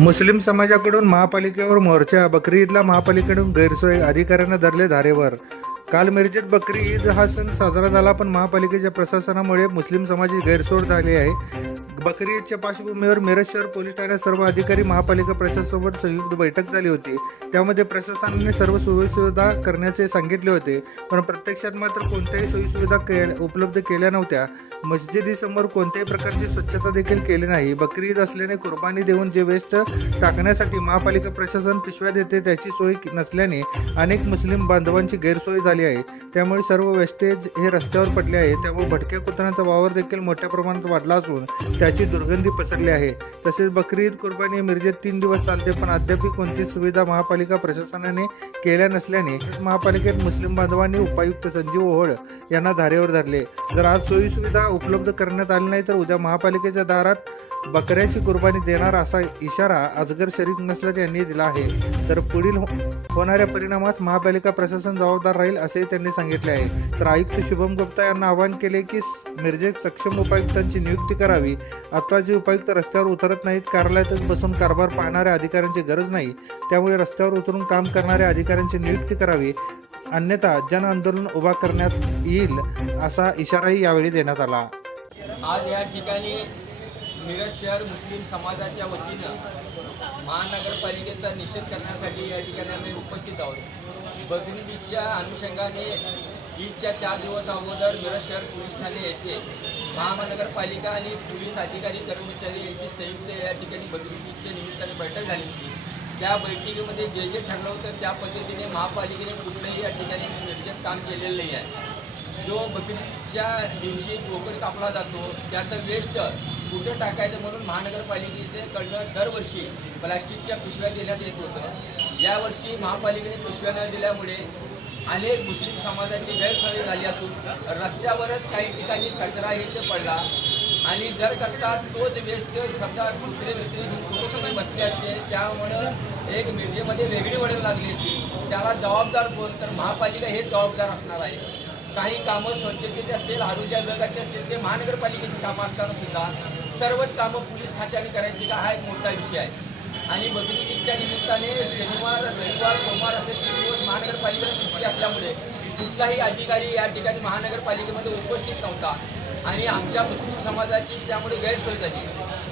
मुस्लिम समाजाकडून महापालिकेवर मोर्चा बकरी ईदला महापालिकेकडून गैरसोय अधिकाऱ्यांना धरले धारेवर. काल मिरजेत बकरी ईद हा सण साजरा झाला पण महापालिकेच्या प्रशासनामुळे मुस्लिम समाजाची गैरसोय झाली आहे. बकरी ईदच्या पार्श्वभूमीवर मिरज शहर पोलीस ठाण्यात सर्व अधिकारी महापालिका प्रशासनासोबत संयुक्त बैठक झाली होती. त्यामध्ये प्रशासनाने सर्व सोयीसुविधा करण्याचे सांगितले होते पण प्रत्यक्षात मात्र कोणत्याही सोयीसुविधा के उपलब्ध केल्या नव्हत्या. मस्जिदीसमोर कोणत्याही प्रकारची स्वच्छता देखील केली नाही. बकरी ईद असल्याने कुर्बानी देऊन जे वेस्ट टाकण्यासाठी महापालिका प्रशासन पिशव्या देते त्याची सोय नसल्याने अनेक मुस्लिम बांधवांची गैरसोय झाली आहे. त्यामुळे सर्व वेस्टेज हे रस्त्यावर पडले आहे. त्यामुळे भटक्या कुत्र्यांचा वावर देखील मोठ्या प्रमाणात वाढला असून त्या याची दुर्गंधी पसरली आहे. तसेच बकरी ईद कुर्बानी मिरजेत तीन दिवस चालते पण अद्याप कोणती सुविधा महापालिका प्रशासनाने केल्या नसल्याने महापालिकेत मुस्लिम बांधवांनी उपायुक्त संजीव ओहळ यांना धारेवर धरले. जर आज सोयी सुविधा उपलब्ध करण्यात आली नाही तर उद्या महापालिकेच्या दारात बकऱ्याची कुर्बानी देणार असा इशारा अजगर शरीफ नसलत यांनी दिला आहे. तर पुढील हो- होणाऱ्या परिणामास महापालिका प्रशासन जबाबदार राहील असे त्यांनी सांगितले आहे. तर आयुक्त शुभम गुप्ता यांना आवाहन केले की मिरजेत सक्षम उपायुक्तांची नियुक्ती करावी. आता जे उपायुक्त रस्त्यावर उतरत नाहीत. कार्यालयातच बसून कारभार पाहणाऱ्या अधिकाऱ्यांची गरज नाही. त्यामुळे रस्त्यावर उतरून काम करणाऱ्या अधिकाऱ्यांची नियुक्ती करावी. अन्यथा जन आंदोलन उभा करण्यात येईल असा इशाराही यावेळी देण्यात आला. आज या ठिकाणी मिरज शहर मुस्लिम समाजाच्या वतीनं महानगरपालिकेचा निषेध करण्यासाठी या ठिकाणी आम्ही उपस्थित आहोत. बकरी अनुषंगाने ईदच्या चार दिवस अगोदर मिरज शहर पोलीस ठाणे येथे महानगरपालिका आणि पोलीस अधिकारी कर्मचारी यांची संयुक्त या ठिकाणी बकरी निमित्ताने बैठक झाली होती. त्या बैठकीमध्ये जे जे ठरलं होतं त्या पद्धतीने महापालिकेने कुठलंही या ठिकाणी निर्जन काम केलेलं नाही आहे. जो बकरीच्या दिवशी बोकड कापला जातो त्याचं वेस्ट कुठं टाकायचं म्हणून महानगरपालिकेकडनं दरवर्षी प्लास्टिकच्या पिशव्या देण्यात येत होतं. यावर्षी महापालिकेने पिशव्या न दिल्यामुळे अनेक मुस्लिम समाजाची गैरसोय झाली असून रस्त्यावरच काही ठिकाणी कचरा हे ते पडला. आणि जर करता तोच वेस्ट समजा कुत्रे मित्री कुठे बसले असते त्यामुळं एक मिरजेमध्ये वेगळी वळण लागली होती त्याला जबाबदार कोण? तर महापालिका हे जबाबदार असणार आहे. काही कामं स्वच्छतेचे असेल आरोग्य विभागाचे असतील ते महानगरपालिकेची कामं असताना सुद्धा सर्वच कामं पोलीस खात्याने करायची का? हा एक मोठा विषय आहे. आणि बकरी निमित्ताने शनिवार रविवार सोमवार असे तीन दिवस महानगरपालिकेला सुट्टी असल्यामुळे कुठलाही अधिकारी या ठिकाणी महानगरपालिकेमध्ये उपस्थित नव्हता. आणि आमच्या मुस्लिम समाजाची त्यामुळे गैरसोय झाली.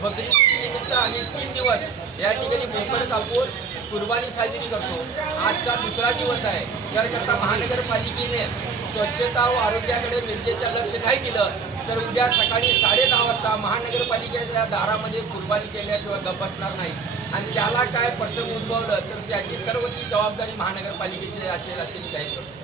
बकरी निमित्त आम्ही तीन दिवस या ठिकाणी बोकड कापून कुर्बानी साजरी करतो. आजचा दुसरा दिवस आहे. याकरता महानगरपालिकेने स्वच्छता व आरोग्याकडे मिरजेचं लक्ष नाही दिलं तर उद्या सकाळी साडे वाजता महानगरपालिकेच्या दारामध्ये कुर्बानी केल्याशिवाय गप्प बसणार नाही. आणि त्याला काय प्रसंग उद्भवलं तर त्याची सर्व ती जबाबदारी महानगरपालिकेची असेल असे मी जाहीर करतो